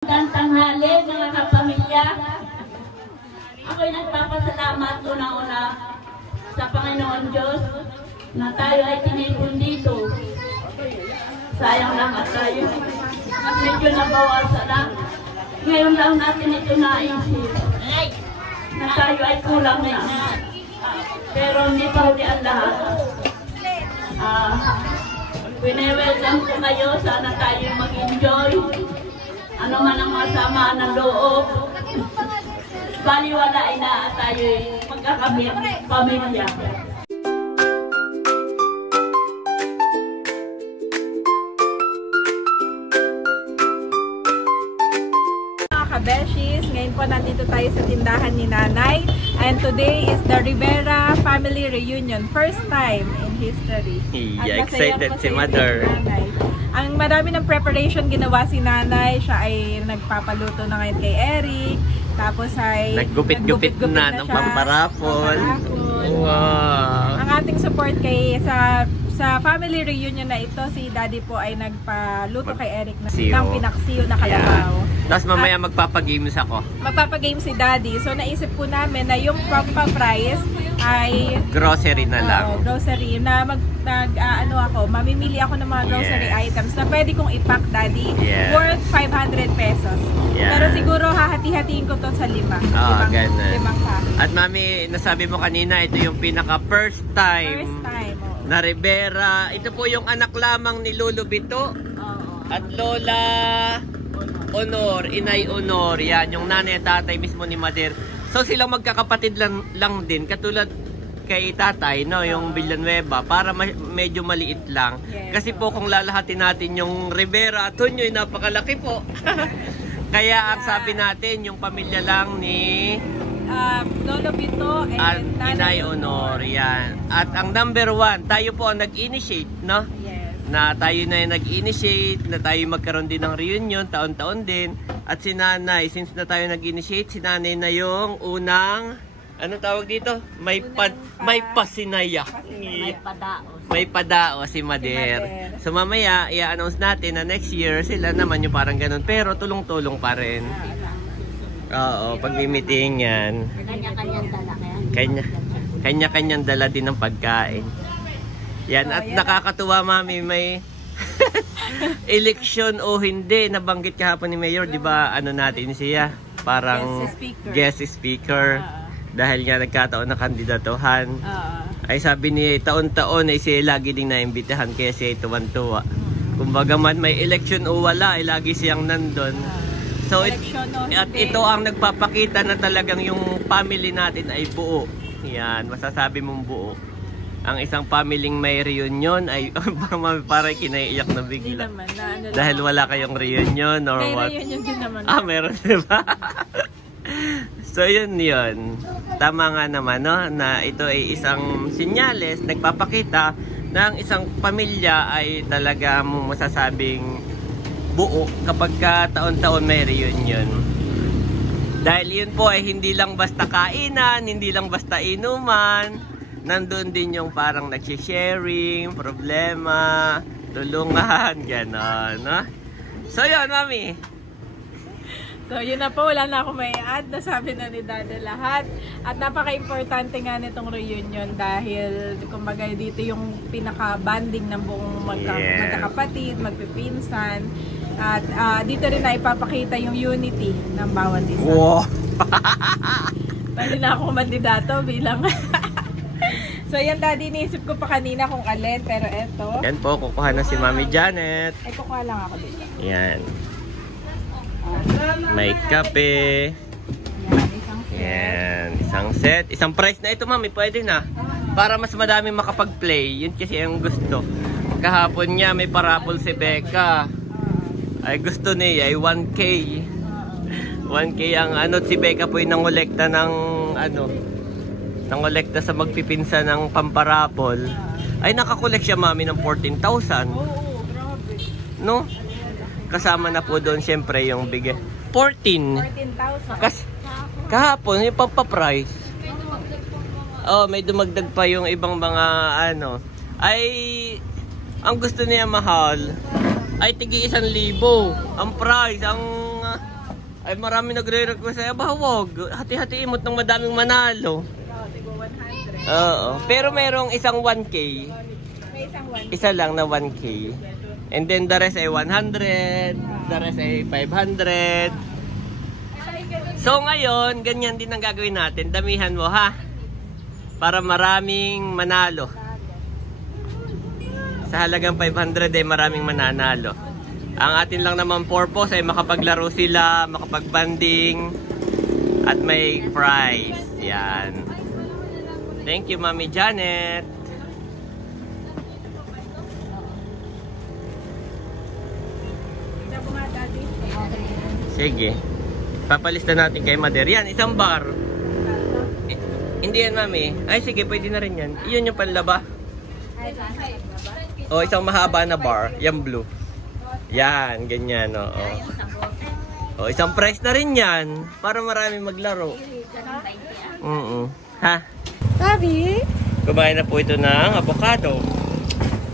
Magandang tanghali mga kapamilya. Ako'y nagpapasalamat una-una sa Panginoon Diyos na tayo ay tinipon dito. Sayang lang at tayo medyo nabawasan na. Ngayon lang natin ito naisip na tayo ay kulang na. Pero hindi pa huli ang lahat. Wine-welcome ko kayo. Sana tayo mag-enjoy. Ano man ang masama ng loob. Baliwala ay na tayo magkakamit pamilya. Kabeshis, ngayon po nandito tayo sa tindahan ni Nanay, and today is the Rivera family reunion, first time in history. Yeah, excited si Mother. Ang marami ng preparation ginawa si Nanay, siya ay nagpapaluto na ngayon kay Eric, tapos ay naggupit-gupit na ng pamparapol. Wow. Ang ating support kay sa family reunion na ito, si Daddy po ay nagpaluto kay Eric ng pinaksiyo na kalabaw. Yeah. Tapos mamaya magpapagames ako. Magpapagames si Daddy. So naisip po namin na yung price ay grocery na lang. Grocery na mamimili ako ng mga grocery items na pwede kong i-pack, Daddy, worth 500 pesos. Pero siguro hahati-hatiin ko to sa limang pack. At Mami, nasabi mo kanina, ito yung pinaka first time na Rivera. Ito po yung anak lamang ni Lolo Bito at Lola Honor, Inay Honor. Yan, yung nanay at tatay mismo ni Mother. So silang magkakapatid lang din, katulad kay tatay, no, yung Villanueva, para medyo maliit lang. Kasi po kung lalahatin natin yung Rivera at Hunyoy, napakalaki po. Kaya ang sabi natin, yung pamilya lang ni Lolo Bito at Inay Honor. Yan. At ang number 1, tayo po ang nag-initiate, no? Na tayo na yung nag-initiate, na tayo magkaroon din ng reunion, taon-taon din. At si Nanay, since na tayo nag-initiate, si Nanay na yung unang, ano tawag dito? May pasinaya. May padao si Mother. So mamaya, i-announce natin na next year, sila naman yung parang ganun. Pero tulong-tulong pa rin. Oo, pag-meeting yan. Kanya-kanyang dala kaya? Kanya-kanyang dala din ng pagkain. Yan, at nakakatuwa, Mami, may election o hindi, nabanggit kahapon ni Mayor, di ba, ano natin siya, parang guest speaker, dahil nga nagkataon na kandidatuhan. Ay sabi ni taon-taon ay siya lagi ding naimbitahan, kaya siya tuwan-tuwa. Kumbaga man may election o wala, ay lagi siyang nandun. So, at ito ang nagpapakita na talagang yung family natin ay buo. Yan, masasabi mong buo. Ang isang pamilyng may reunion ay parang kinaiiyak na bigla. Dahil wala kayong reunion or what? May reunion din naman. Meron diba? So yun. Tama nga naman, no? Na ito ay isang sinyales, nagpapakita na ang isang pamilya ay talaga masasabing buo kapag taon-taon may reunion. Dahil yun po ay hindi lang basta kainan, hindi lang basta inuman. Nandun din yung parang nag-sharing, problema, tulungan, gano'n, no? So yun, Mami. So yun na po, wala na ako may add, nasabi na ni Dada lahat. At napaka-importante nga nitong reunion dahil kumbaga dito yung pinaka-banding ng buong magkakapatid, magpipinsan. At dito rin na ipapakita yung unity ng bawat isa. Wow! Pwede na ako mandidato bilang... So yan, Daddy, iniisip ko pa kanina kung alin, pero eto. Yan po, kukuha na si Mami Janet. Ay, kukuha lang ako dito. Yan. May kape. Yan, isang set. Isang price na ito, Mami, pwede na. Para mas madami makapag-play. Yun kasi ang gusto. Kahapon niya, may parapol si Becca. Ay, gusto niya, ay 1K. 1K ang ano, si Becca po yung nangolekta ng nangolekta sa magpipinsa ng pamparapol. Ay nakakolek siya, Mami, ng 14,000. Oo, grabe. No? Kasama na po doon siyempre yung bigay. 14,000. Kahapon yung pampaprice. May dumagdag pa yung ibang mga ano. Ay ang gusto niya mahal ay tigi 1,000. Ang price, ang Ay, marami nagre-request sa'yo. Ba, huwag. Hati-hatiin mo't ng madaming manalo. Tigo 100. Oo. Pero merong isang 1K. May isang 1. Isa lang na 1K. And then the rest ay 100. The rest ay 500. So ngayon, ganyan din ang gagawin natin. Damihan mo, ha? Para maraming manalo. Sa halagang 500 ay maraming mananalo. Ang atin lang naman purpose ay makapaglaro sila, makapagbanding, at may prize. Yan. Thank you, Mami Janet. Sige. Papalista natin kay Mader. Yan, isang bar. Hindi yan, Mami. Ay, sige, pwede na rin yan. Iyon yung panlaba. O, isang mahaba na bar. Yan, blue. Yan, ganyan, oo. O, isang price na rin yan. Para marami maglaro. Ha? Sabi? Kumain na po ito ng avocado.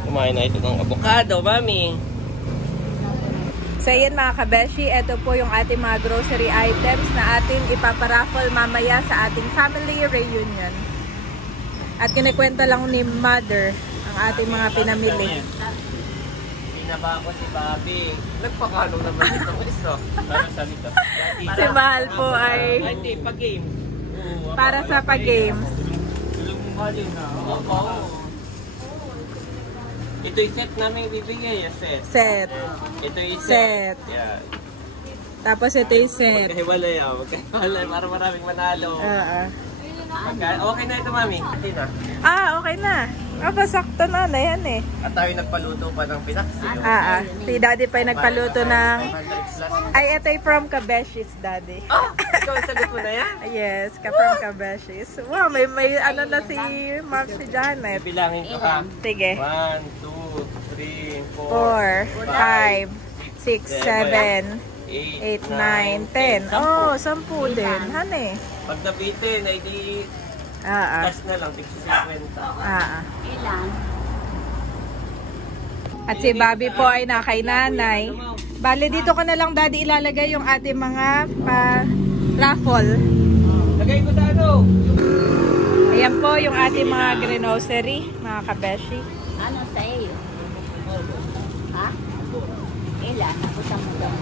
Kumain na ito ng avocado, Mami. So yan mga kabeshi, ito po yung ating mga grocery items na ating ipaparaffle mamaya sa ating family reunion. At kinikwento lang ni Mother ang ating mga pinamili. Pinaba ko si Bobby. Nagpakalo naman itong isa. Para sa nito. Si Mahal po ay Hindi, pag-games. para sa pag-games. Oo. Ito yung set namin ibibigay, set. Set. Ito yung Set. set. Yan. Tapos ito yung set. Magkahiwalay, magkahiwalay para maraming manalo. Okay na ito, Mami. Hindi na. Okay na. Sakto na yan eh. At tayo nagpaluto pa ng pinaksiyo. Si Daddy pa yung nagpaluto ng... 500 plus. Ay, ito yung from Kabeshis, Daddy. Ikaw, sagot mo na yan? Yes, from Kabeshis. Wow, may ano na si Ma'am si Janet. Bilangin ko ha. Sige. 1, 2, 3, 4, 4, 5, 6, 7, 8, 9, 10. Oh, 10 din. Hane. Pag nabitin, ay di cash na lang, tigsi 50. Ilan? At si Bobby po ay nakay nanay. Bale, dito ka na lang, Daddy, ilalagay yung ating mga raffle. Lagay ko sa ano? Ayan po yung ating mga grocery, mga kabeshi. Ano sa iyo? Ha? Ilan? Nakusa mo daw.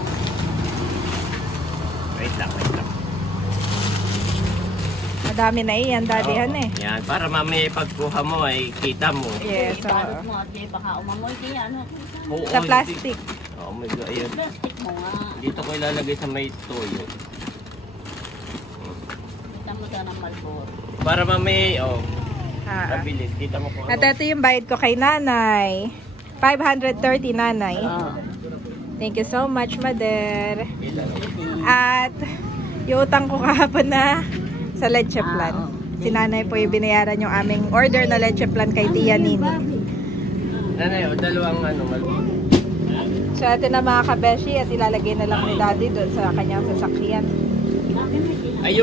Wait lang. Madami na iyan, Daddy, eh. Yan, para mamaya pagkuha mo ay kita mo. Yes, Ibalot mo at may baka umamoy kaya ano? Oo, Sa plastic. Oh my God, ayun. Plastic mo nga. Dito ko ilalagay sa may toyo. Kita mo sana ng Malboro. Para mamaya, mabilis. Kita mo kung At ano. ito yung bayad ko kay nanay. 530, nanay. Thank you so much, Mother. At yung utang ko kahapon na sa leche plan. Si nanay po yung binayaran yung aming order na leche plan kay Tia Nini. Nanay, dalawang Malboro. So ito na mga kabeshi at ilalagay na lang ni Daddy doon sa kanyang sasakyan. Ay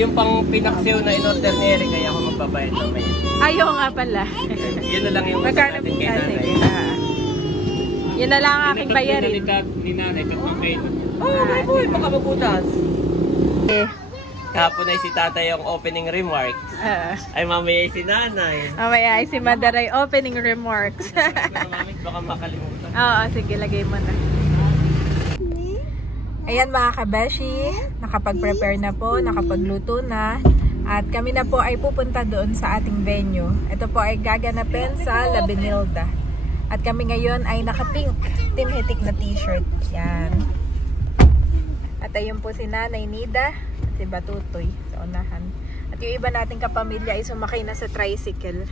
yung pang pinaksiw na in-order ni Eric, kaya ako magbabayad mamaya. Ayaw nga pala. Yun na lang yung Magkano natin kay nanay. sige. Yun na lang ang aking bayarin. Ni nanay, tatlong kayo. May boy, baka mabutas. Kahapon ay si tatay yung opening remarks. Ay mamaya ay si nanay. Mamaya ay si Mother ay opening remarks. Baka makalimutan. Oo, sige, lagay mo na. Ayan mga kabeshi, nakapag-prepare na po, nakapagluto na. At kami na po ay pupunta doon sa ating venue. Ito po ay gaganapin sa La Benilda. At kami ngayon ay naka-pink Team Hitik na t-shirt. Yan. At ayun po si Nanay Nida at si Batutoy sa unahan. At yung iba nating kapamilya ay sumakay na sa tricycle.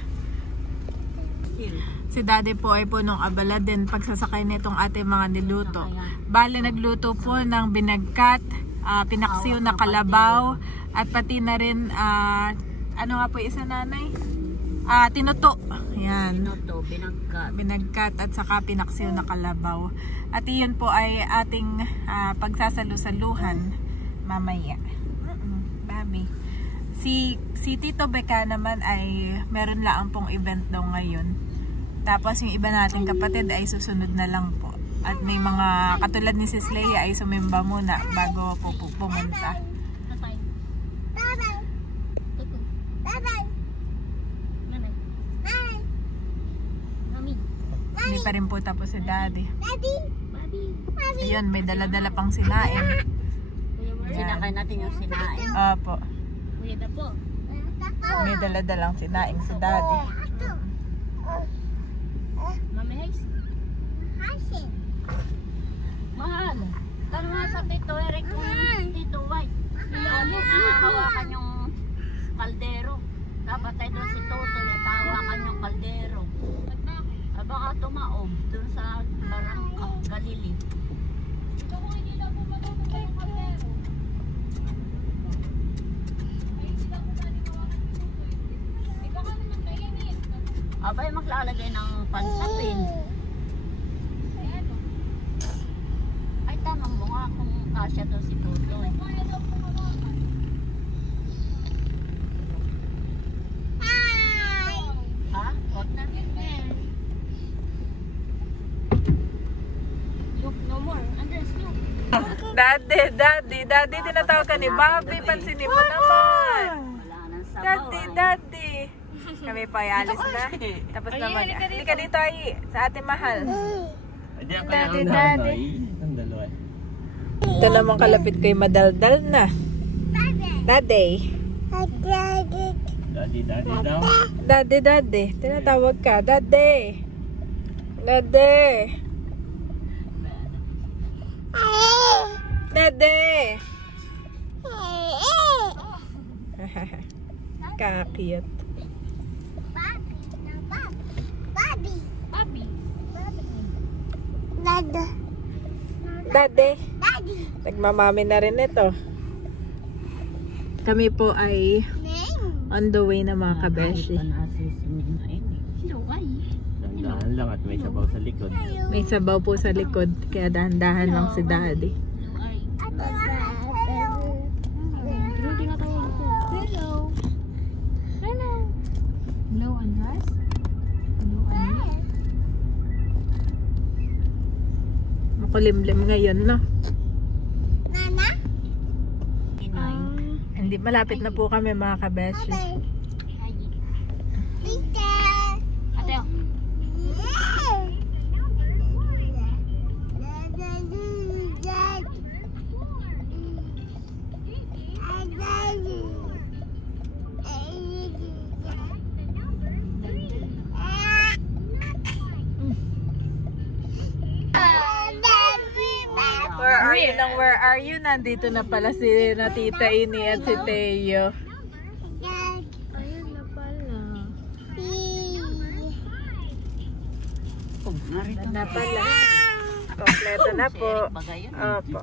Si Daddy po ay punong abala din pagsasakay nitong ating mga niluto. Bale, nagluto po ng binagkat, pinaksiw na kalabaw, at pati na rin, ano nga po isa, nanay? Tinuto. Yan. Tinuto, binagkat. Binagkat at saka pinaksiw na kalabaw. At iyon po ay ating pagsasalu-saluhan mamaya. Babi. Si Tito Beka naman ay meron lang pong event daw ngayon. Tapos yung iba nating kapatid ay susunod na lang po. At may mga katulad ni Sis Leia ay sumimba muna bago pumunta. Hindi pa rin po tapos si Daddy. Ayun, may dala-dala pang sinain. Sinakain natin yung sinain. Opo. May dala-dalang sinain si Daddy. Mami Hayes? Mahal. Tanong nga sa Tito Eric, Tito White. Hawakan yung kaldero. Dapat tayo doon si Toto, hawakan yung kaldero. Baka tumaob doon sa Barangka, Galili. Abay maglalagay ng pansapin. Ay, tanong mo nga kung kasya doon si Toto. Ha? Huwag na rin. No more. Andres, no. Daddy, tinatawag ka ni Bobby. Pansinin mo naman. Wala nang sabaw. Daddy. Kami pa ay alis na. Tapos naman. Hindi ka dito ay sa ate mahal. Daddy. Ito naman kalapit ko'y madaldal na. Daddy. Daddy. Tinatawag ka. Daddy. Kakiyot. Daddy. Nagmamami na rin ito. Kami po ay on the way na mga kabeshi. Dahan lang at may sabaw sa likod. May sabaw po sa likod, kaya dahan-dahan lang si Daddy. Makulimlim ngayon, no? Hindi, malapit na po kami mga kabeshi. Where are you? Nandito na pala si Tita Ini at si Teo. Ayun na pala. Na pala. Kompleto na po. Opo.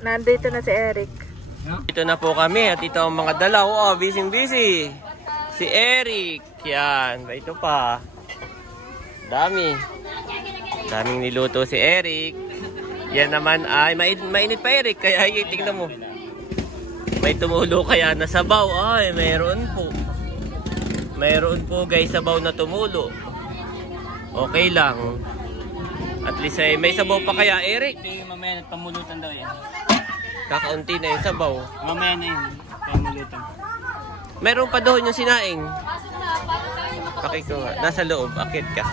Nandito na si Eric. Dito na po kami at ito ang mga dalaw. Oh, busy. Si Eric. Yan. Ito pa. Daming niluto si Eric. Yan naman ay mainit pa Eric. Kaya tingnan mo. May tumulo kaya na sabaw. Ay, mayroon po. Mayroon po guys sabaw na tumulo. Okay lang. At least ay may sabaw pa kaya Eric. Mamaya pamulutan daw yan. Kakaunti na yung sabaw. Mamaya na yun. Pamulutan. Meron pa doon yung sinaing. Pakikuha. Nasa loob. Akit ka.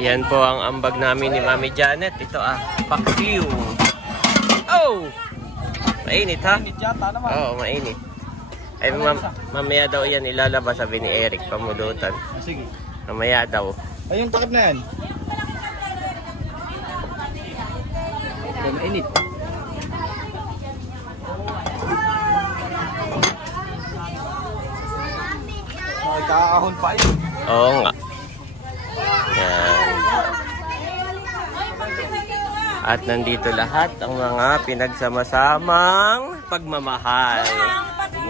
Yan po ang ambag namin ni Mami Janet. Ito paksiw. Oh! Mainit ha? Oo, mainit. Ay, mamaya daw yan ilalabas, sabi ni Eric, pamulutan. Sige. Mamaya daw. Ay, yung takip na yan. Mainit. Ay, kakahon pa yun. Oo nga. Yan. At nandito lahat ang mga pinagsama-samang pagmamahal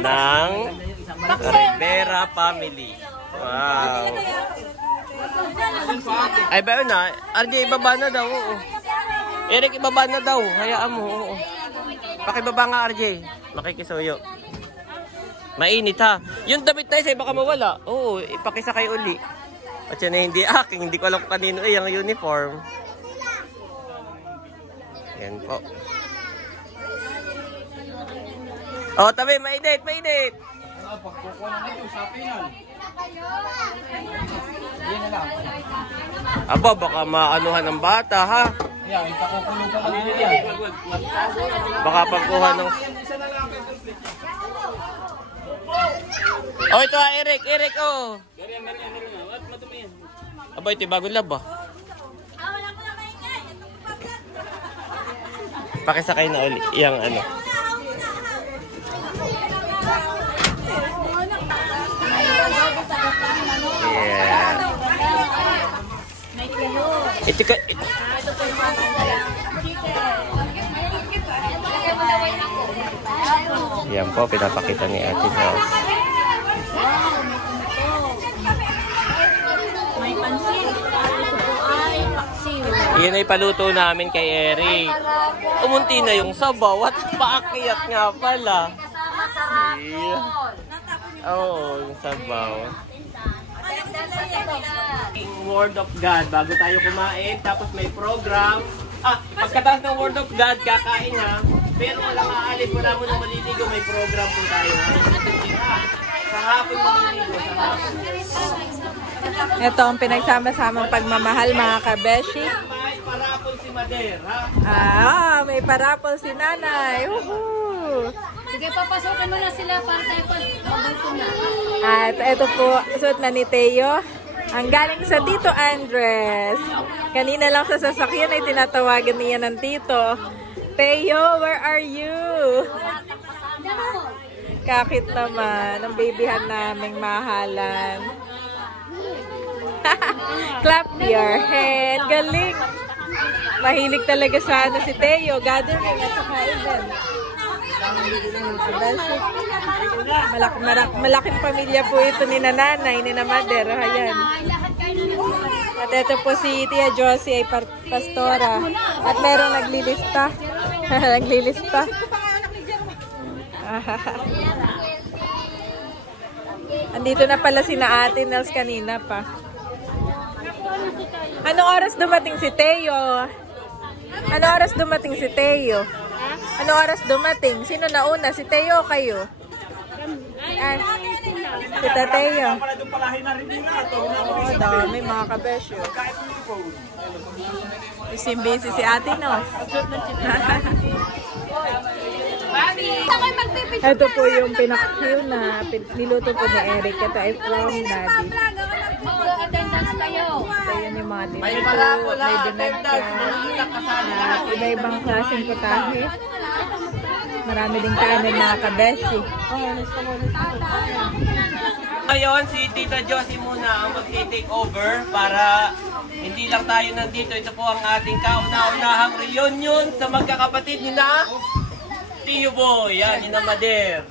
ng Rivera family. Wow. Ay ba yun na? RJ, ibaba na daw. Oo. Eric, ibaba na daw. Hayaan mo. Oo. Pakibaba nga RJ. Makikisuyo. Mainit ha. Yung damit tayo sa'yo baka mawala. Oo, ipakisakay uli. At yan ay hindi aking. Hindi ko alam kung kanino yung uniform. Yan po. Oh, tabi, mainit, mainit. Pagkukunan nito, sapi yan. Yan na lang. Aba, baka maanuhan ng bata, ha? Yan, ikakukulong pa kanina yan. Baka pagkuha ng... Oh, ito ha, Eric, oh. Aba, ito yung bagong lab, ah. Pakisakay na ulit, yung ano. Yeah. Ito ka... Yan po, pinapakita ni Ate Nels. May pansit. Ito po ay paksiw. Yan ay paluto namin kay Eric. Umunti na yung sabaw at paakyat nga pala. Yeah. Oo, yung sabaw. Word of God bago tayo kumain, tapos may program. Pagkatapos ng Word of God, kakain na. Pero walang aalis, wala mo nang maliligo, may program po tayo. Sa hapon maliligo, sa hapon. Ito ang pinagsama-samang pagmamahal, mga kabeshi. May parapol si Mader, ha? May parapol si nanay. Woohoo! Sige, papasukin mo na sila para tayo pag-bulto na. At ito po, suot na ni Teo. Ang galing sa Tito Andres. Kanina lang sa sasakyan ay tinatawagan niya ng Tito. Teo, where are you? Kakit naman. Ang babyhan naming mahalan. Clap your hand. Galing. Mahilig talaga sa ano si Teo. Gathering at saka event. Malaking pamilya po ito ni nanay, ni Mader. Ayan. At ito po si Tia Josie ay pastora. At merong naglilista. Naglilista. Andito na pala si na Ate Nels kanina pa. Anong oras dumating si Teo? Anong oras dumating si Teo? Anong oras dumating? Sino nauna? Si Teo o kayo? Ay, si Tateo. Oh, dami mga kabesyo. Busy si Ate Nels. Ito po yung pinakasiw na niluto po ni Eric. Ito ay from Daddy. Ito yun yung mga dito. May binagkat. Iba-ibang klaseng putahe. Marami din kanin na kabeshi. Ngayon, si Tita Josie muna ang mag-take over para hindi lang tayo nandito. Ito po ang ating kauna-unahang reunion sa magkakapatid ni na Tio Boy, yan, ni na Mader.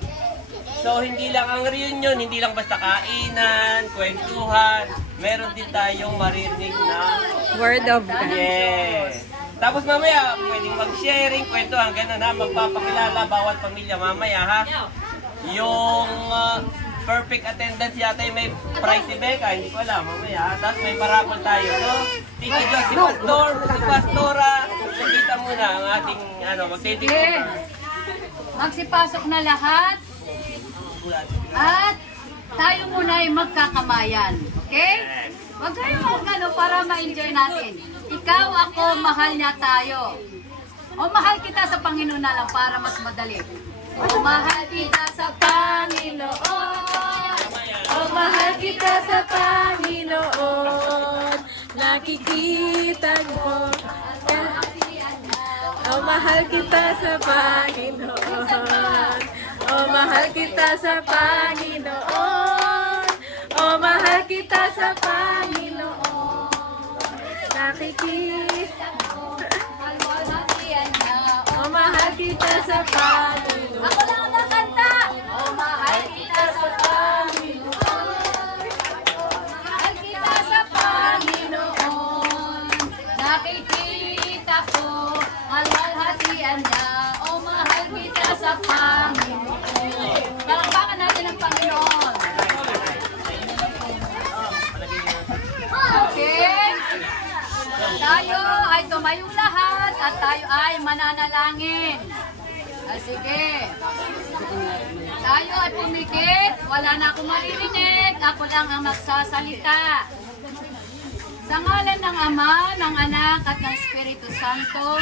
So, hindi lang ang reunion, hindi lang basta kainan, kwentuhan. Meron din tayong maririnig na Word of God. yes. Tapos mamaya, pwedeng mag-sharing, kwentuhan, gano'n ha, magpapakilala bawat pamilya mamaya ha. Yung perfect attendance yata yung may prize si Becca, hindi ko alam, mamaya ha. Tapos may parapol tayo. So, Tito Diyos, si Pastor, si Pastora, nakita muna ang ating, mag-take over. Magsipasok na lahat. At tayo muna ay magkakamayan. Okay? Huwag kayo mag-ano para ma-enjoy natin. Ikaw, ako, mahal niya tayo. O mahal kita sa Panginoon na lang para mas madali. O mahal kita sa Panginoon. O mahal kita sa Panginoon. Nakikita mo. O mahal kita sa Panginoon. O mahal kita sa Panginoon. O mahal kita sa Panginoon. Nakikita mo. O mahal kita sa Panginoon. Ako lang ang nakanta. O mahal kita sa Panginoon. Mahal kita sa Panginoon. Nakikita ko ang walhatian niya. O mahal kita sa Panginoon. Palakpakan natin ang Panginoon. Okay? Tayo ay tumayong lahat at tayo ay mananalangin. Sige. Tayo ay pumikit. Wala na akong maririnig. Ako lang ang magsasalita. Sa ngalan ng Ama, ng Anak at ng Espiritu Santo,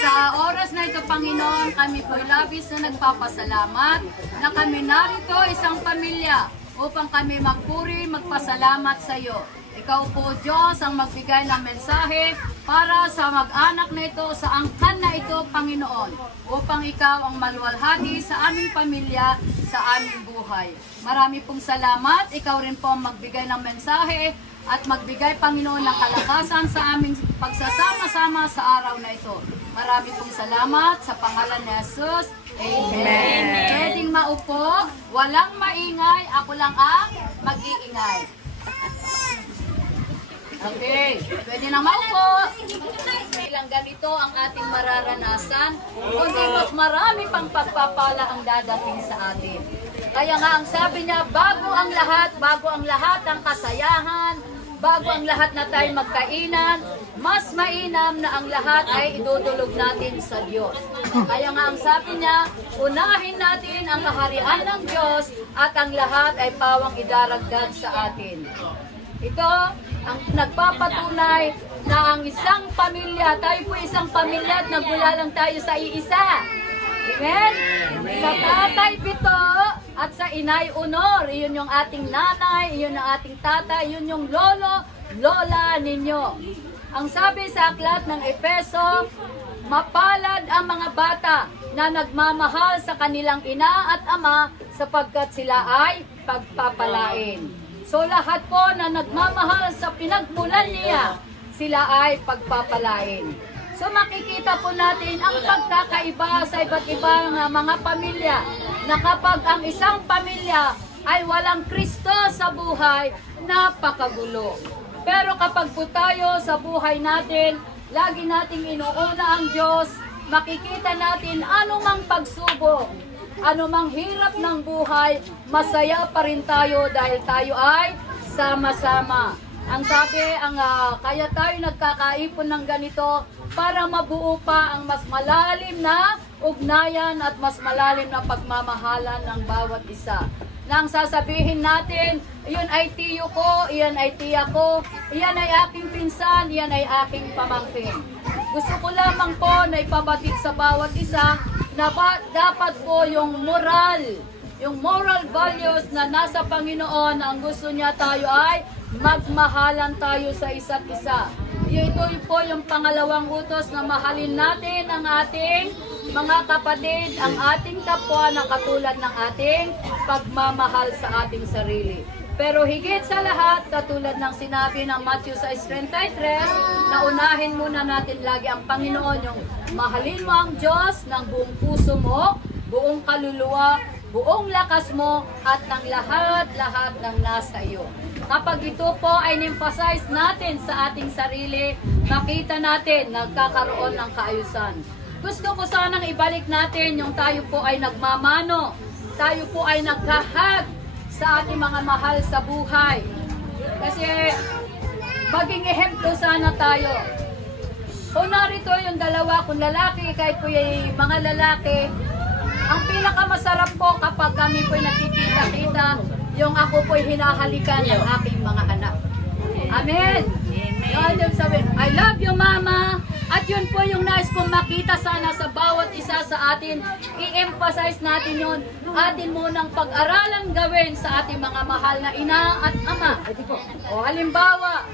sa oras na ito, Panginoon, kami po'y labis na nagpapasalamat na kami narito isang pamilya upang kami magpuri, magpasalamat sa iyo. Ikaw po, Diyos, ang magbigay ng mensahe para sa mag-anak na ito, sa angkan na ito, Panginoon, upang ikaw ang maluwalhati sa aming pamilya, sa aming buhay. Marami pong salamat. Ikaw rin po ang magbigay ng mensahe at magbigay, Panginoon, ng kalakasan sa aming pagsasama-sama sa araw na ito. Marami pong salamat sa pangalan ni Jesus. Amen. Pwedeng maupo, walang maingay, ako lang ang mag-iingay. Okay, pwede na maupo. Ilang ganito ang ating mararanasan, kundi mas marami pang pagpapala ang dadating sa atin. Kaya nga ang sabi niya, bago ang lahat ang kasayahan, bago ang lahat na tayo magkainan, mas mainam na ang lahat ay idudulog natin sa Diyos. Kaya nga ang sabi niya, unahin natin ang kaharian ng Diyos at ang lahat ay pawang idaragdag sa atin. Ito ang nagpapatunay na ang isang pamilya, tayo po isang pamilya at nagmula lang tayo sa iisa. Amen? Sa tatay pito at sa inay unor, iyon yung ating nanay, iyon ang ating tatay, iyon yung lolo, lola ninyo. Ang sabi sa aklat ng Efeso, mapalad ang mga bata na nagmamahal sa kanilang ina at ama sapagkat sila ay pagpapalain. So lahat po na nagmamahal sa pinagmulan niya, sila ay pagpapalain. So makikita po natin ang pagkakaiba sa iba't ibang mga pamilya, na kapag ang isang pamilya ay walang Kristo sa buhay, napakagulo. Pero kapag po tayo sa buhay natin, lagi nating inuuna ang Diyos, makikita natin anumang pagsubok, anumang hirap ng buhay, masaya pa rin tayo dahil tayo ay sama-sama. Ang sabi, kaya tayo nagkakaipon ng ganito para mabuo pa ang mas malalim na ugnayan at mas malalim na pagmamahalan ng bawat isa. Nang sasabihin natin, iyon ay tiyo ko, iyan ay tiya ko, iyan ay aking pinsan, iyan ay aking pamangkin. Gusto ko lamang po na ipabatid sa bawat isa na dapat po yung moral values na nasa Panginoon, ang gusto niya tayo ay magmahalan tayo sa isa't isa. Ito po yung pangalawang utos na mahalin natin ang ating mga kapatid, ang ating kapwa na katulad ng ating pagmamahal sa ating sarili. Pero higit sa lahat, katulad ng sinabi ng Matthew 6:33, na unahin muna natin lagi ang Panginoon, yung mahalin mo ang Diyos ng buong puso mo, buong kaluluwa, buong lakas mo, at ng lahat-lahat ng nasa iyo. Kapag ito po ay emphasize natin sa ating sarili, makita natin nagkakaroon ng kaayusan. Gusto ko sanang ibalik natin yung tayo po ay nagmamano, tayo po ay nagkahag sa ating mga mahal sa buhay. Kasi maging ehemplo sana tayo. Kung narito yung dalawa, kung lalaki, kahit po yung mga lalaki, ang pinakamasarap po kapag kami po'y nakikita-kita, yung ako po'y hinahalikan ng aking mga anak. Amen. Amen. Sabi, I love you, Mama. At yun po yung nais kong makita sana sa bawat isa sa atin. I-emphasize natin yun. Atin munang pag-aralan gawin sa ating mga mahal na ina at ama. O halimbawa,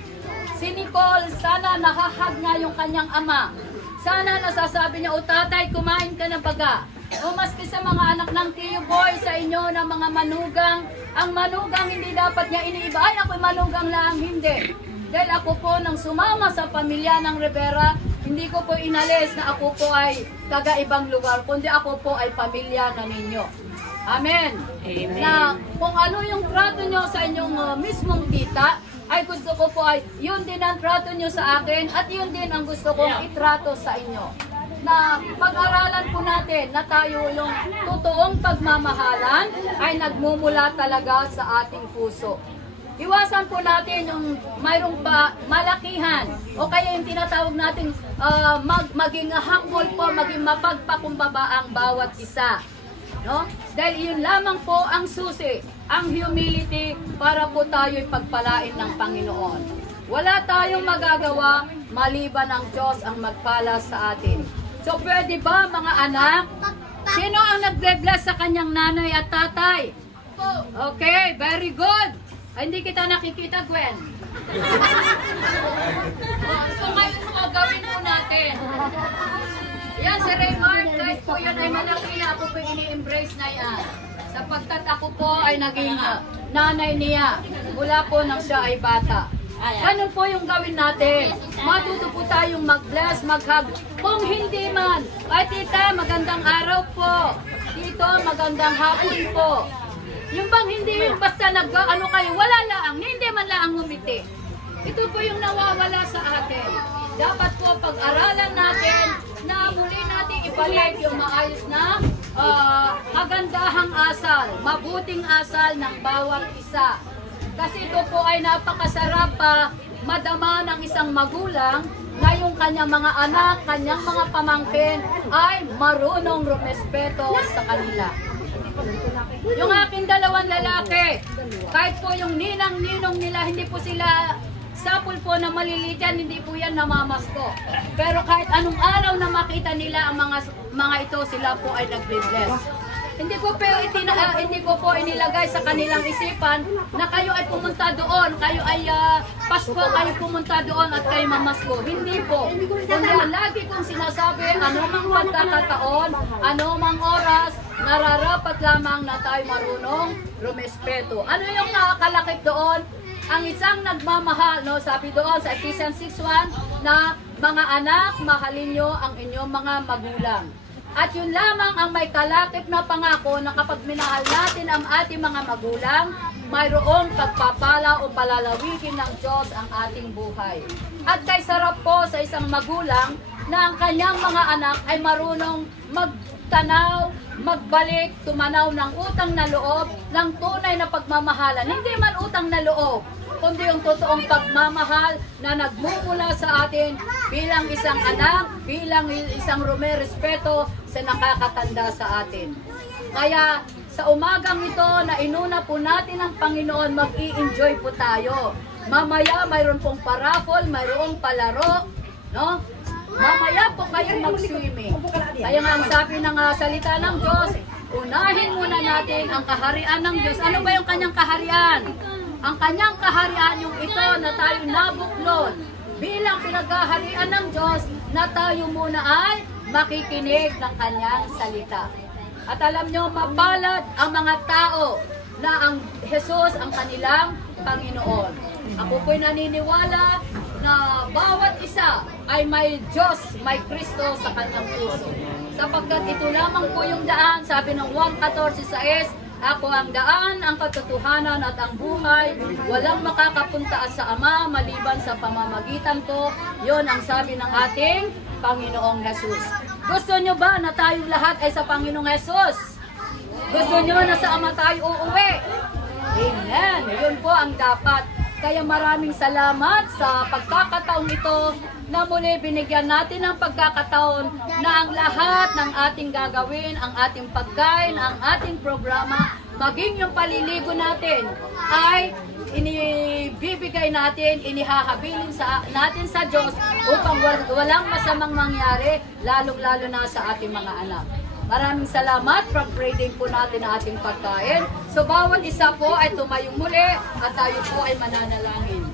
si Nicole, sana nahahag nga yung kanyang ama. Sana nasasabi niya, o tatay, kumain ka na baga. O maski sa mga anak ng Tiyo Boy, sa inyo na mga manugang, ang manugang hindi dapat niya iniiba, ay ako'y manugang lang, hindi. Dahil ako po nang sumama sa pamilya ng Rivera, hindi ko po inalis na ako po ay taga-ibang lugar, kundi ako po ay pamilya na ninyo. Amen. Amen. Na kung ano yung trato nyo sa inyong mismong tita, ay gusto ko po ay yun din ang trato nyo sa akin at yun din ang gusto kong itrato sa inyo. Na pag-aralan po natin na tayo yung totoong pagmamahalan ay nagmumula talaga sa ating puso. Iwasan po natin yung mayroong pa malakihan o kaya yung tinatawag natin maging humble po, maging mapagpakumbaba ang bawat isa. No? Dahil yun lamang po ang susi, ang humility para po tayo'y pagpalain ng Panginoon. Wala tayong magagawa maliban ang Diyos ang magpala sa atin. So pwede ba mga anak? Sino ang nagbe-bless sa kanyang nanay at tatay? Okay, very good. Ay, hindi kita nakikita, Gwen. So ngayon mga gawin po natin. Yan, si Raymond, guys po yan ay malaki na ako po ini-embrace na yan. Sapagkat ako po ay naging nanay niya. Mula po nang siya ay bata. Ganun po yung gawin natin. Matuto po tayong mag-bless, mag-hug. Kung hindi man, ay tita, magandang araw po. Tito, magandang hapon po. Yung bang hindi yung basta nag-ano kayo, wala lang, hindi man lang ngumiti. Ito po yung nawawala sa atin. Dapat po pag-aralan natin na muli natin ibalik yung maayos na kagandahang asal, mabuting asal ng bawat isa. Kasi ito po ay napakasarap pa madama ng isang magulang na yung kanyang mga anak, kanyang mga pamangkin ay marunong rumespeto sa kanila. Yung aking dalawang lalaki, kahit po yung ninang-ninong nila, hindi po sila sapul po na maliliit yan, hindi po yan namamasko. Pero kahit anong araw na makita nila ang mga ito, sila po ay nagbe-bless. Hindi ko po inilagay sa kanilang isipan na kayo ay pumunta doon, kayo ay Pasko, kayo pumunta doon at kayo mamasko. Hindi po. Kundi lagi kong sinasabi, anumang pagkakataon, anumang oras, nararapat lamang na tayo marunong rumespeto. Ano yung nakakalakip doon? Ang isang nagmamahal, no, sabi doon sa Ephesians 6:1 na mga anak, mahalin nyo ang inyong mga magulang. At yun lamang ang may kalakip na pangako na kapag minahal natin ang ating mga magulang, mayroong pagpapala o palalawigin ng Diyos ang ating buhay. At kay sarap po sa isang magulang na ang kanyang mga anak ay marunong magtanaw, magbalik, tumanaw ng utang na loob, ng tunay na pagmamahalan. Hindi man utang na loob, kundi yung totoong pagmamahal na nagmumula sa atin bilang isang anak, bilang isang rumerespeto sa nakakatanda sa atin. Kaya sa umagang ito na inuna po natin ang Panginoon, mag-i-enjoy po tayo. Mamaya mayroon pong paraffol, mayroong palaro, no? Mamaya po kayo mag-swimming. Kaya nga ang sabi ng salita ng Diyos, unahin muna natin ang kaharian ng Diyos. Ano ba yung kanyang kaharian? Ang kanyang kaharian yung ito na tayo nabuklod bilang pinaghaharian ng Diyos na tayo muna ay makikinig ng kanyang salita. At alam nyo, mapalad ang mga tao na ang Jesus ang kanilang Panginoon. Ako po'y naniniwala na bawat isa ay may Diyos, may Kristo sa kanyang puso. Sapagkat ito lamang po yung daan, sabi ng 1:14, ako ang daan, ang katotohanan at ang buhay. Walang makakapunta sa Ama maliban sa pamamagitan ko. Yon ang sabi ng ating Panginoong Jesus. Gusto nyo ba na tayong lahat ay sa Panginoong Jesus? Gusto nyo na sa Ama tayo uuwi? Amen. Yun po ang dapat. Kaya maraming salamat sa pagkakataong ito na muli binigyan natin ng pagkakataon na ang lahat ng ating gagawin, ang ating pagkain, ang ating programa, maging yung paliligo natin ay inibibigay natin, inihahabilin natin sa Diyos upang walang masamang mangyari, lalong-lalo na sa ating mga anak. Maraming salamat. Pag-braiding po natin ang ating pagkain. So bawat isa po ay tumayong muli at tayo po ay mananalangin.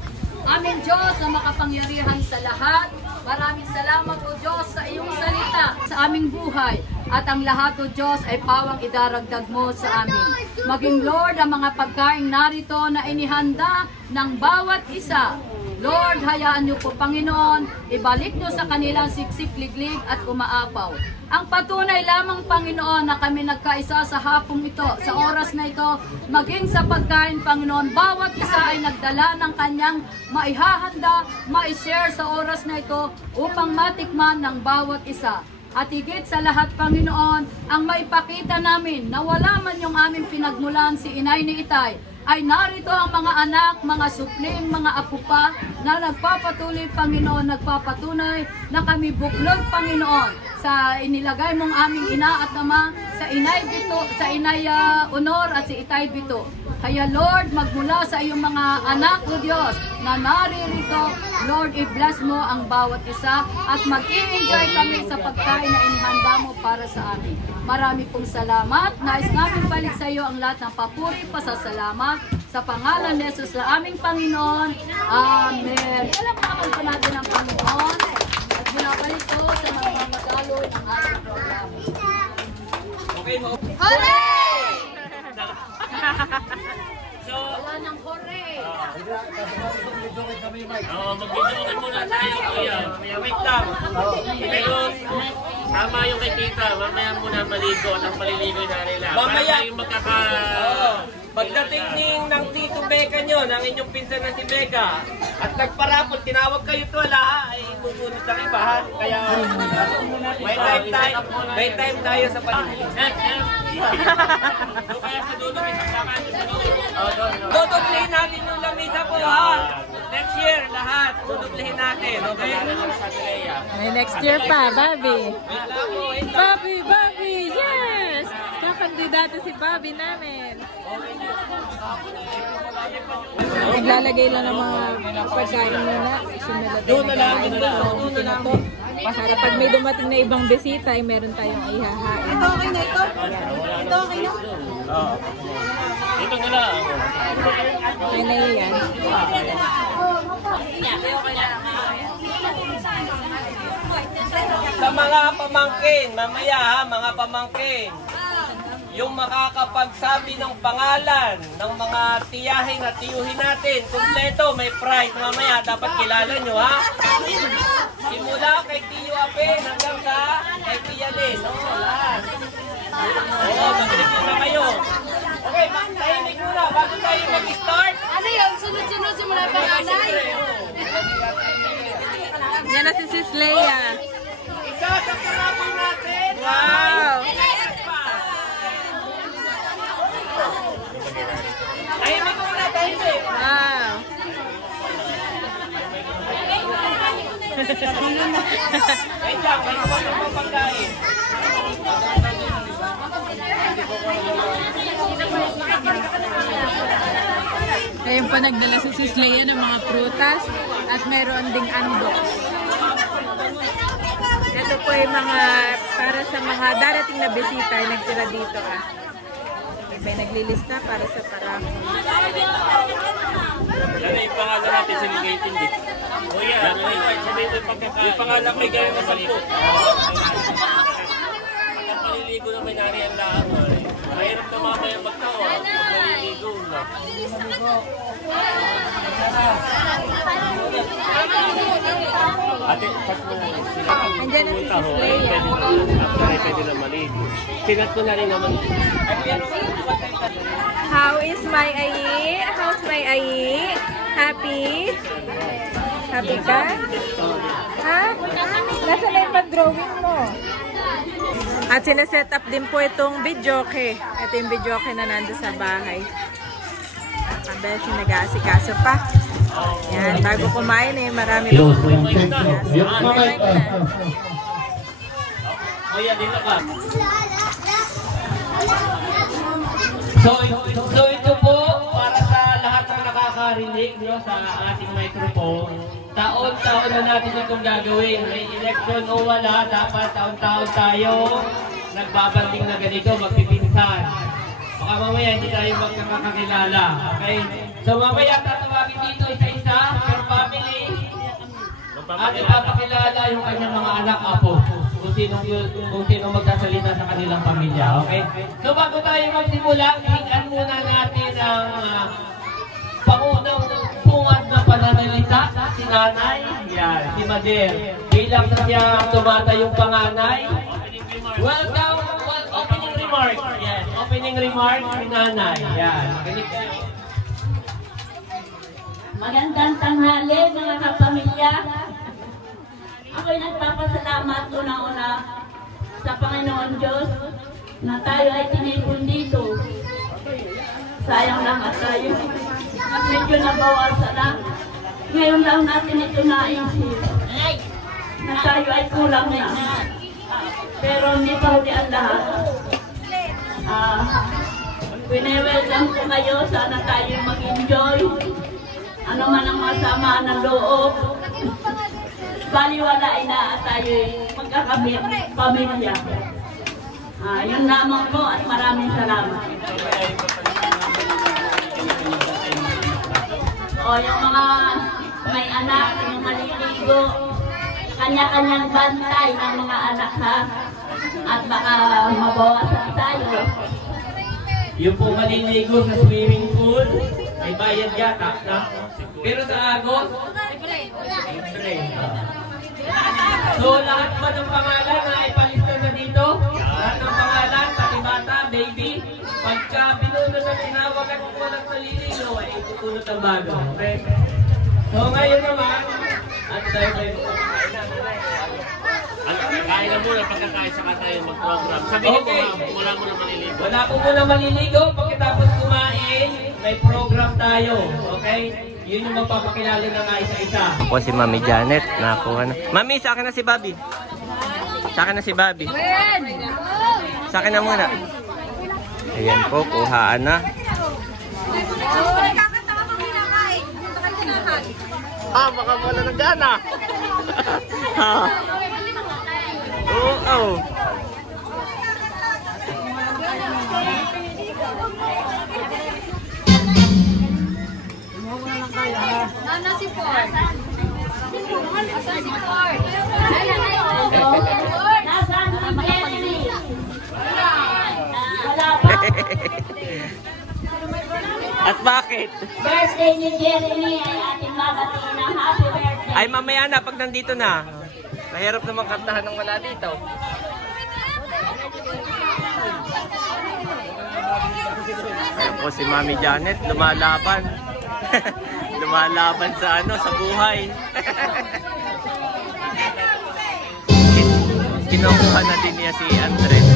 Amin Diyos na makapangyarihan sa lahat. Maraming salamat o Diyos sa iyong salita sa aming buhay. At ang lahat o Diyos ay pawang idaragdag mo sa amin. Maging Lord ang mga pagkain narito na inihanda ng bawat isa. Lord, hayaan niyo po Panginoon, ibalik niyo sa kanilang siksik, liglig at umaapaw. Ang patunay lamang Panginoon na kami nagkaisa sa hapong ito, sa oras na ito, maging sa pagkain Panginoon, bawat isa ay nagdala ng kanyang maihahanda, maishare sa oras na ito upang matikman ng bawat isa. At higit sa lahat Panginoon, ang maipakita namin na wala man yung aming pinagmulan si Inay ni Itay, ay narito ang mga anak, mga supling, mga apo pa na nagpapatuloy, Panginoon, nagpapatunay na kami buklod, Panginoon, sa inilagay mong aming ina at ama, sa inay Bito, sa inay Honor at si itay Bito. Kaya Lord, magmula sa iyong mga anak, O Diyos, na naririto, Lord, i-bless mo ang bawat isa at mag-i-enjoy kami sa pagkain na inihanda mo para sa amin. Marami pong salamat. Nais namin balik sa iyo ang lahat ng papuri, pasasalamat sa pangalan ni Jesus na aming Panginoon. Amen. Walang makakanta natin ang Panginoon at binabalik ko sa mga magaloy ng ating programa. Okay mo. Wala ng hore. Mag-video muna tayo, kuya. Wait lang. Pero, tama yung kay tita. Mamaya muna maligo at ang paliligo na nila. Mamaya yung pagdating ng Tito Becca nyo, ng inyong pinsan na si Becca, at nagparapot, tinawag kayo to, ay bubunod ng iba, ha? Kaya, may time tayo sa paliligo. Kaya sa dulo, dudublehin natin yung lamisa po, ha? Next year, lahat. Dudublehin natin, okay? May next year pa, Bobby. Bobby, yes! Kakandidato si Bobby namin. Naglalagay lang ng mga pagkain muna. Doon na lang. Para pag may dumating na ibang bisita, ay meron tayong ihahain. Ito okay na ito? Ito okay na? Oo. Ito na lang. Okay na yan. Sa mga pamangkin, mamaya ha, mga pamangkin, yung makakapagsabi ng pangalan ng mga tiyahin at tiyuhin natin, kumpleto, may prize mamaya, dapat kilala nyo ha. Simula kay Tiyo Ape hanggang sa kay Tia Liz, lahat. Mag-review na kayo. Okay, tahimik muna, bago tayo mag-start. Ano yun? Sunod-sunod simula panganay? Yan na si Sis Leia. Isa sa parapol natin. Wow! Tahimik muna, tahimik. Wow! Wait lang, may kuha ng pagkain. Ngayon pa nagdala si Sis Leia ng mga prutas at meron ding unbox. Ito po ay mga para sa mga darating na bisita ay nagtira dito ah. May naglilista para sa parako. Ano yung pangalan natin sa Ligay Tindi? O yan, yung pangalan may gaya na 10. Ang paliligo na may nariyan lang. Mahirap na mamaya magtawa. Paliligo na. Ate, pas mo na lang. Andyan na si Sis Leia. Pwede na maligo. Sinat ko na rin naman. How is my ayi? How's my ayi? Happy? Happy ka? Ha? Nasa na yung pag-drawing mo? At sineset up din po itong videoke. Ito yung videoke na nando sa bahay. Kabel, nag-aasikaso pa. Yan, bago kumain eh, marami pa. Kuya, dito ka. So ito po, para sa lahat ng nakakarinig no, sa ating microphone, taon-taon na natin itong gagawin. May election o wala, dapat taon-taon tayo nagbabanding na ganito, magpipinsan. Baka mamaya hindi tayo magkakakilala. Okay? So mamaya tatawagin dito isa-isa, per family. At ipapakilala yung kanyang mga anak, apo. Kung sino magsasalita sa kanilang pamilya. Okay? So bago tayo magsimula, hihingan muna natin ang pangunang pungad na pananalita, si nanay, yan, si Mader. Bilang na siya tumatayong panganay. Welcome, opening remarks. Yes, opening remarks si nanay. Yan, makinig kayo. Magandang tanghali mga kapamilya. Ako'y nagpapasalamat una-una sa Panginoon Diyos na tayo ay tinipon dito sayang lang at tayo. At medyo nabawasan na. Ngayon lang natin ito naisip na tayo ay kulang na. Pero hindi pa huli ang lahat. Wine-welcome ko kayo. Sana tayo mag-enjoy. Ano man ang masama ng loob. Baliwalain na tayo magkakamit pamilya. Yun lamang po at maraming salamat. Yung mga may anak, yung maliligo, kanya-kanyang bantay ng mga anak ha. At baka mabawasan tayo. Yung po maliligo sa swimming pool, may bayad yata, na? Pero sa Agos, libre. So lahat ba ng pangalan na ipalista na dito? Lahat ng pangalan, pati bata, baby, pagka binuno na tinawagan kung walang nalililo, ay itutunod ang bago. Okay? So ngayon naman, at tayo kayo Kain na muna pagkakain saka tayo mag-program. Sabihin ko, wala mo na maliligo. wala po muna maliligo. Pagkatapos kumain, may program tayo. Okay? Yun yung magpapakilala na nga isa-isa. Ako si Mami Janet. Nakuha na. Mami, sa akin na si Bobby. Sa akin na si Bobby. Sa akin na muna. Ayan po, kuhaan na. Baka wala ng gana. Oo. Nana si Ford. Asan si Ford? Nasaan si Jeremy? Wala pa. At bakit? Birthday ni Jeremy ay ating mabatiin ng happy birthday. Ay mamaya na pag nandito na. Mahirap naman kantahan ng wala dito. Ayan po si Mami Janet, lumalaban. Lumalaban sa sa buhay. Kinukuha na din niya si Andres.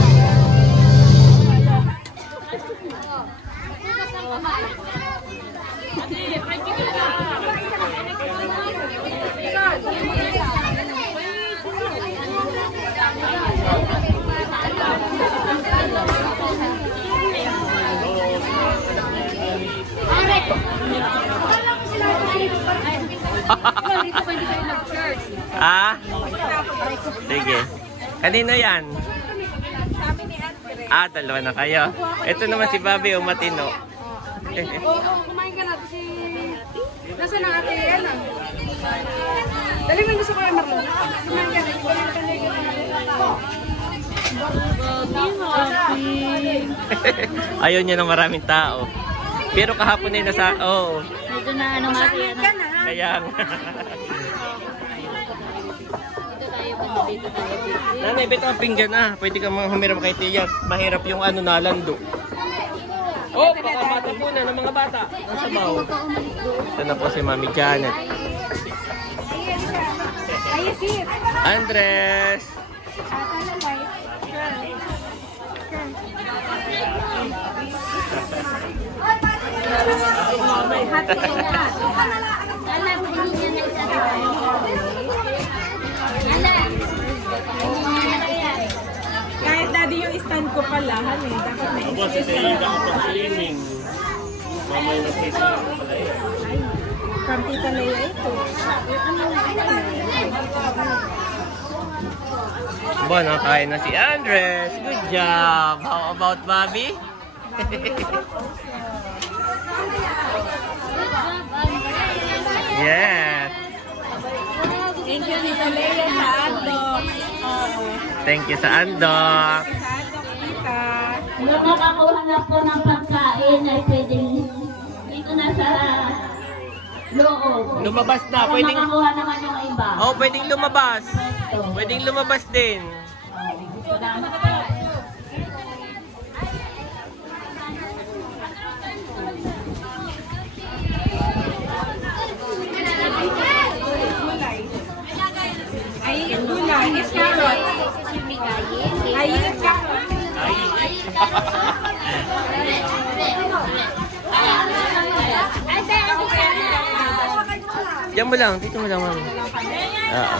Sige. Kanino yan? Dalawa na kayo. Ito naman si Bobby o Matino. Kumain ka na si... Nasaan ang ate yan? Dali mo gusto ko yung marlon. Kumain ka na. Ayaw niya ng maraming tao. Pero kahapon ay nasa... Oo. Ito na mati yan. Kaya Nanay, beto ang pinggan Pwede ka mga humiram kay Tiya. Mahirap yung nalando. Oh, baka bata po na ng mga bata. Nasa baw. Ito na po si Mami Janet. Andres! Kahit daddy yung stand ko pala, dapat may Boss, isa yung nakapag-swimming. Mamay na sisa ko pala yun. Kampita na yun ito. Nakain na si Andres. Good job. How about Bobby? Yes. Thank you, Nita Leia, sa Andok. Thank you sa Andok. Nung nakakuha na po ng pagkain ay pwedeng dito na sa loob. Lumabas na. Kung Pwedeng... nakakuha naman yung iba. Oh, pwedeng lumabas. Pwedeng lumabas din. Salamat po. Ay, gulay. Is carrot. Ay, carrot. Diyan mo lang, dito mo lang, ma'am. Oo.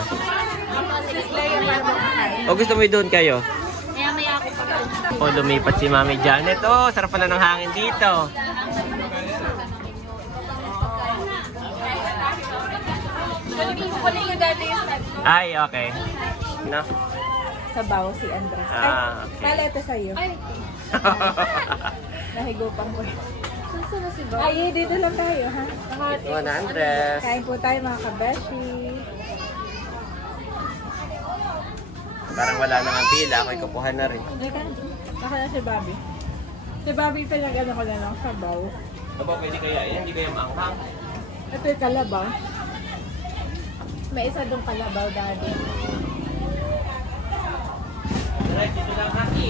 O gusto mo doon kayo? Maya-maya ako pa. O, lumipat si Mami Janet. Oh, sarap pala ng hangin dito. Ay, okay. No? Sabaw si Andres. Ah, okay. Kala ito sa'yo. Nahigupan ko. Ay, dito lang tayo, ha? Ito na, Andres. Kain po tayo mga kabeshi. Parang wala nang ang pila. Ako'y kukuha na rin. Naka na si Bobby. Si Bobby pinag-ano ko na lang sabaw. Aba, pwede kaya yan? Hindi kaya maanghang? Ito yung kalabaw. May isa dong kalabaw, daddy. Right, dito lang kaki.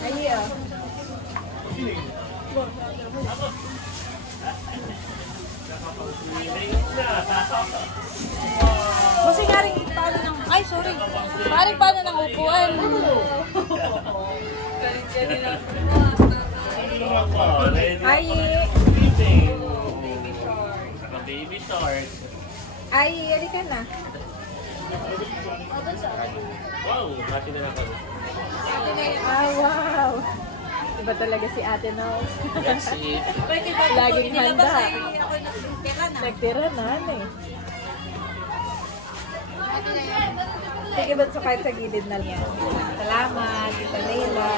Ay, oh. Kasi nga rin, paano ng... Ay, sorry. Paano ng upuan? Ay, Baby short. ay, halika na. Wow, hati na lang kami. Ah, wow. Iba talaga si Ate Nels. That's it. Laging handa. Nagtira na, eh. Sige, ba't so kahit sa gilid na yan? Salamat, Tita Leila.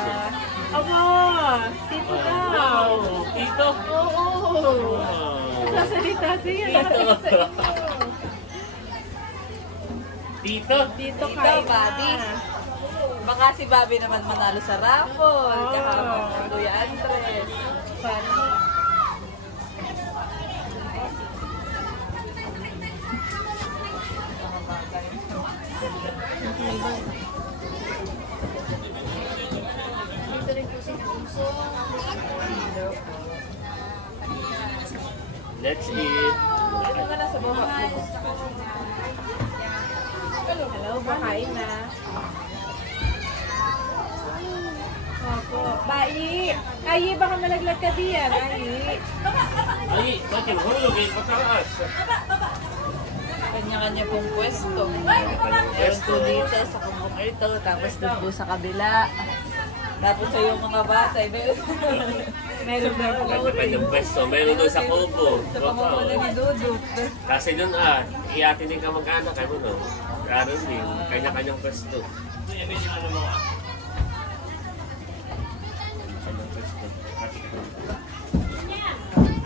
Aba, tito daw. Tito? Oo. Sasalita siya. Tito? Tito kain Bobby. na. Baka si Bobby naman manalo sa raffle. Oo. Tsaka si Kuya Andres. Sana. Let's eat. Ito ka na sa buhok. Hello, bakain na. Opo. Bayi! Ayi, baka malaglag ka diyan. Ayi. Ay, bakit hulog eh, pataas. Kanya-kanya pong pwesto. Meron po dito sa kumbong ito. Tapos doon po sa kabila. Tapos sa yung mga bata. Meron na po Kanya-kanyang pwesto. Meron doon sa kubo. sa pangupunan ni Dudut. Kasi doon iyatin din ka mag-anak. Ano no? Karon din. Kanya-kanyang pwesto.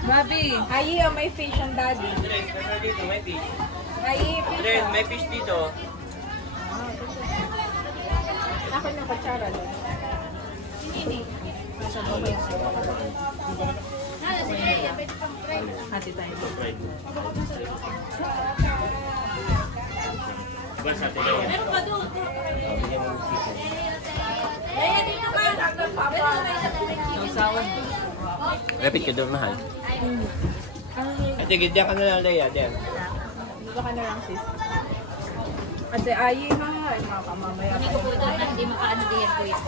Bobby! Ayi, oh, may fish ang daddy. Andres, meron dito, may fish. Ayi, fish. Andres, ah. may fish dito. Ako ng kutsara doon. Hati tayo. Right. Diba sa atin na yan? Sabi niya mga chicken. Nausawan. Rapid ka doon, mahal. At sige, diyan ka na lang, Leia. Diyan. Dito ka na lang, sis. Ate Ayi, ha? Ay, makamamaya Hindi ko po ito na hindi makaano diyan po yan.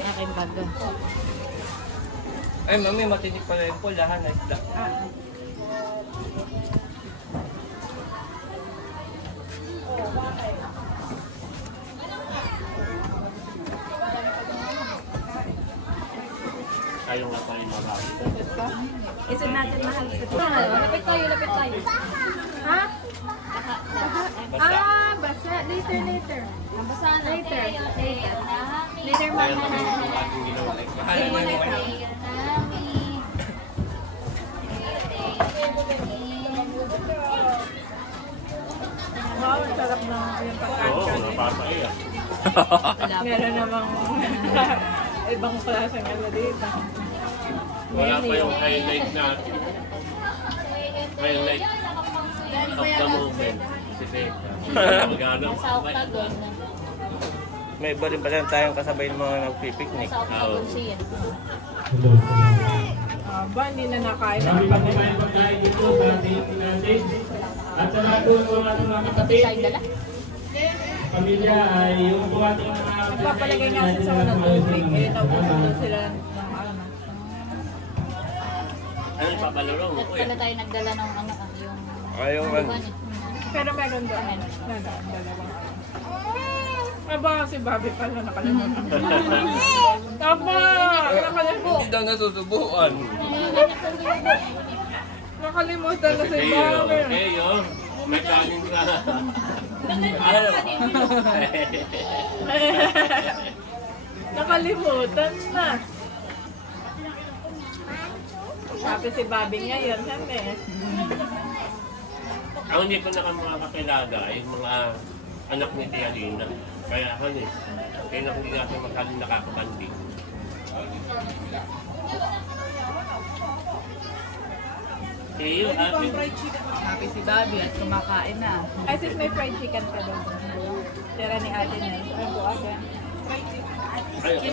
Aking bag. Ay, mami, matinik pala yung pulahan na isda. Tayo nga pa rin marami. Isa natin mahal sa Lapit tayo, lapit tayo. Ha? Ah, basa. Later. Basta na. Later. Later mo Meron na. kami yung ating ginawa. Mahal na yung Wow, sarap na yung Oo, pagkain. napapay ah. Meron namang ibang klaseng ano dito. Wala pa yung highlight natin. Highlight. Of the moment. Si Becca. Magano. Sa Octagon. May iba rin pala tayong kasabay ng mga nagpipiknik. Sa Octagon siya. Ba, hindi na nakain. Marami pa tayong pagkain dito sa ating natin. At sa lahat po ng ating mga kapatid, pamilya ay yung po ating mga Nagpapalagay nga sa ng tubig. Eh, nabubuto sila ng ano. Ano yung papalaro mo po Pala tayo nagdala ng ano, yung... Ayong Pero meron doon. Meron, dalawa. Aba, si Bobby pala nakalimutan. Tama! Nakalimutan. Hindi daw nasusubuan. Nakalimutan na si Bobby. Okay, oh. May kanin ka. Nakalimutan na. Sabi si Bobby ngayon, sabi. Ang hindi ko na makakakilala ay mga anak ni Tia Lina. Kaya ako eh. Kaya hindi natin magkaling nakakabanding. Iyo, happy. Happy si Bobby at kumakain na. Ay, sis, may fried chicken pa doon. Tira ni ate na. Ay, po again. Ay, okay.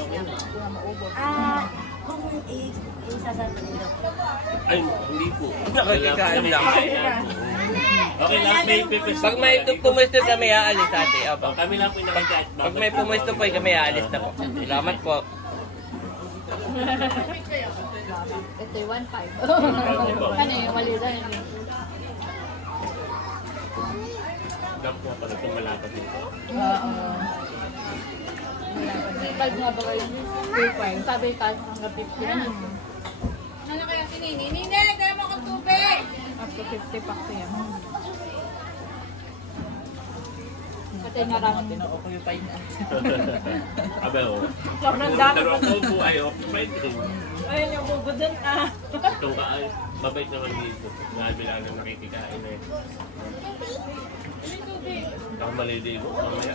Ay, hindi po. Nakikikain lang. Okay lang, may pipis. Pag may pumusto kami, aalis ate. Opo. Kami lang po nakikait. Pag may pumusto po, kami aalis na po. Salamat po. Ito yung 1.5. Ano yung mali na yun? Dapat nga pala itong malapad dito. Oo. 5 nga ba kayo? 2.5. Sabi ka, hanggang 50 na. Ano kaya kinini? Nini, nagdala mo akong tubig! Up to 50 packs yan. Kasi narang Tino-occupy na. Abe, oh. Sobrang dami. Pero ako po ay occupied din. Ayun yung bubudan. Itong kaay, mabait naman dito. Nabila na nakikikain eh. Ako malidi mo, mamaya.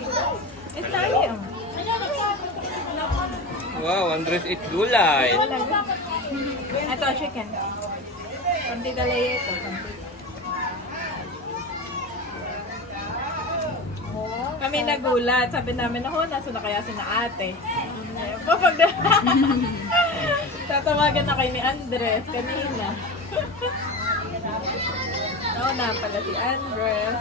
Eh, tayo. Wow, Andres eat gulay. Ito, chicken. Kundi dalay ito. Kami nagulat. Sabi namin, ako, nasa na kaya si na ate. Kapag tatawagan na kayo ni Andres kanina. Oo na pala si Andres.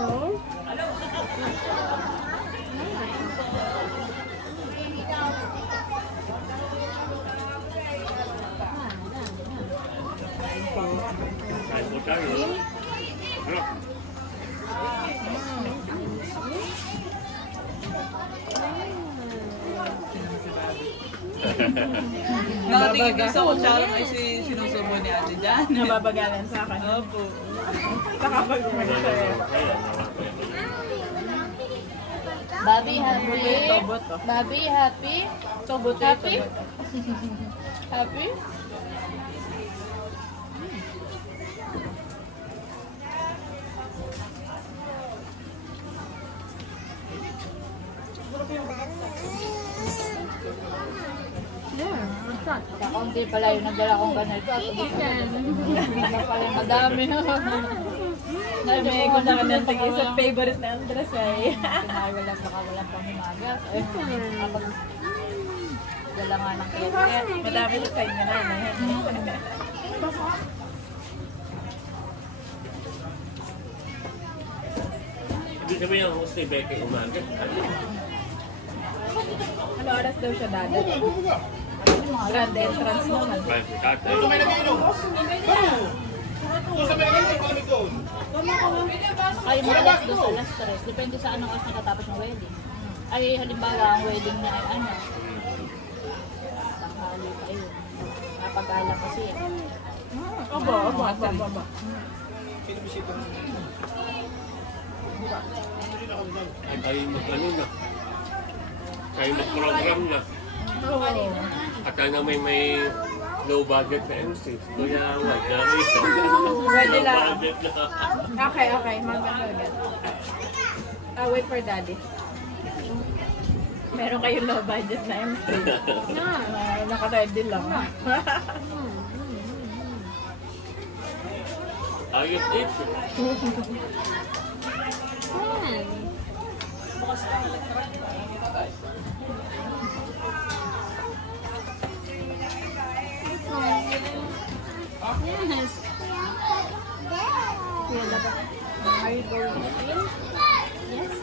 No? Kain po tayo. Ano? Nakatingin ko sa kutsara ay sinusubo ni ate dyan. Nababagalan sa akin. Opo. Saka pag mag-share. Bobby, happy? Toboto. Bobby, happy? Toboto. Happy? Happy? Kaunti pala yung nagdala kong ganito. Hindi pala madami. Sabi ko na ng isang favorite na Andres ay. Pinagalan baka walang panghimagas. Kapag dala nga ng kaya. Madami na sa inyo na. Ibig sabihin ang host ni Becky umaga. Ano oras daw siya dada? Grand entrance naman. Five tatay. Ay, mga alas 3. Depende sa anong oras nakatapos ng wedding. Ay, halimbawa, ang wedding niya ay ano. Tanghali pa yun. Napag-ala kasi. Obo. Ay, kayo mag-ano na. Kayo mag-program na. At ano may low budget na MC. Kuya, wag na rin. Pwede Low lang. budget na. Okay. Maganda agad. Wait for daddy. Meron kayong low budget na MC. Naka-ready lang. Ayos ito. Yes.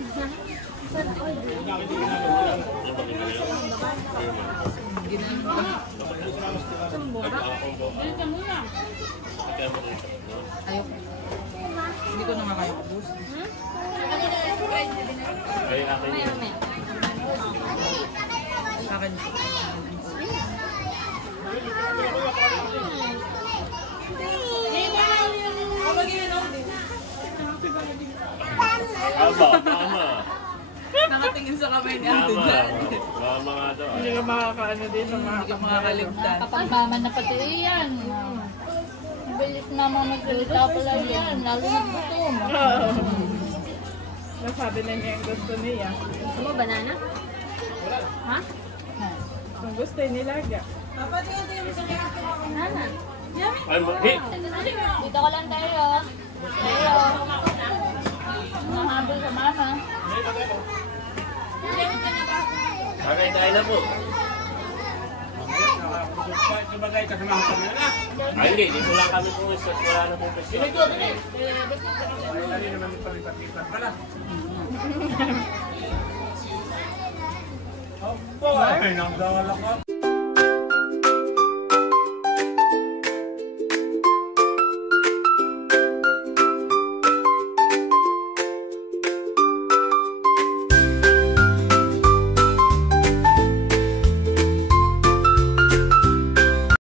Hindi ko naman kayo ubus. Ay, akin yun. Akin. Tama. Nakatingin sa kamay ni Ate Jan. Tama nga daw. Hindi ka makakaano dito, Hindi ka makakalimtan. Kapagmaman na pati yan. Bilis naman magsalita pala yan. Lalo na gutom. Nasabi na niya yung gusto niya. Gusto mo banana? Ha? Kung gusto nilaga. Banana. Ay, hey! Dito ko lang tayo. Tayo. Mahabol sa mama. Sakay tayo na po. Ay, hindi. Dito lang kami po. Wala na po festival. Ay, nang dawala ka.